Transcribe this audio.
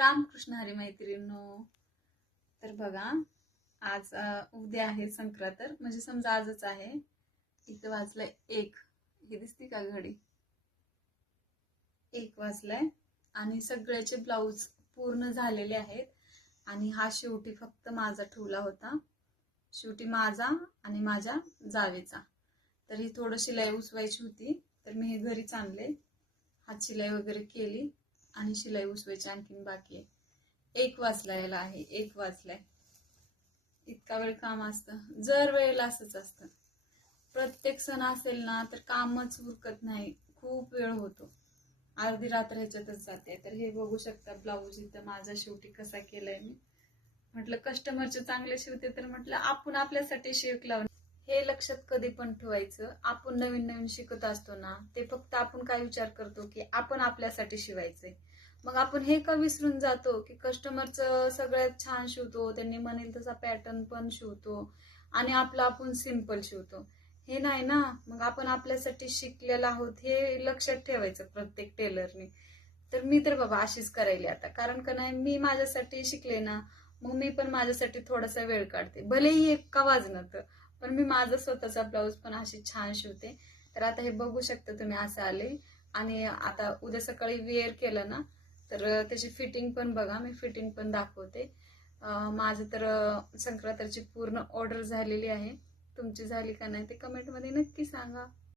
रामकृष्ण हरी मैत्रिणींनो. तर बघा, आज उद्या आहे संक्रांत, तर म्हणजे समजा आजच आहे. इथं वाजलंय 1. हे दिसते का घडी? 1 वाजलाय आणि सगळ्याचे ब्लाऊज पूर्ण झालेले आहेत. आणि हा शेवटी फक्त माझा ठेवला होता, शेवटी माझा आणि माझ्या जावेचा. तर ही थोडं शिलाई उसवायची होती, तर मी हे घरीच आणले. हात शिलाई वगैरे केली आणि शिलाई उसवायची आणखीन बाकी आहे. 1 वाजलायला आहे, 1 वाजलाय. इतका वेळ काम असतं, जर वेळेला असंच असतं. प्रत्येक सण असेल ना तर कामच उरकत नाही, खूप वेळ होतो. अर्धी रात्र ह्याच्यातच जाते. तर हे बघू शकता ब्लाऊज इथं माझा शेवटी कसा केलाय मी. म्हटलं कस्टमरचे चांगले शिवते, तर म्हटलं आपण आपल्यासाठी शिवलं. हे लक्षात कधी पण ठेवायचं, आपण नवीन नवीन शिकत असतो ना, ते फक्त आपण काय विचार करतो की आपण आपल्यासाठी शिवायचंय. मग आपण हे का विसरून जातो की कस्टमरचं सगळ्यात छान शिवतो, त्यांनी म्हणेल तसा पॅटर्न पण शिवतो आणि आपलं आपण सिंपल शिवतो. हे नाही ना, मग आपण आपल्यासाठी शिकलेला आहोत हे लक्षात ठेवायचं प्रत्येक टेलरने. तर मी तर बाबा अशीच करायली आता, कारण का नाही, मी माझ्यासाठी शिकले ना, मग मी पण माझ्यासाठी थोडासा वेळ काढते, भलेही 1 का वाजणं, पण मी माझं स्वतःचा ब्लाऊज पण अशी छान शिवते. तर आता हे बघू शकता तुम्ही, असं आले. आणि आता उद्या सकाळी वेअर केलं ना, तर त्याची फिटिंग पण बघा, मी फिटिंग पण दाखवते. माझं तर संक्रांतीची पूर्ण ऑर्डर झालेली आहे. तुमची झाली का नाही ते कमेंटमध्ये नक्की सांगा.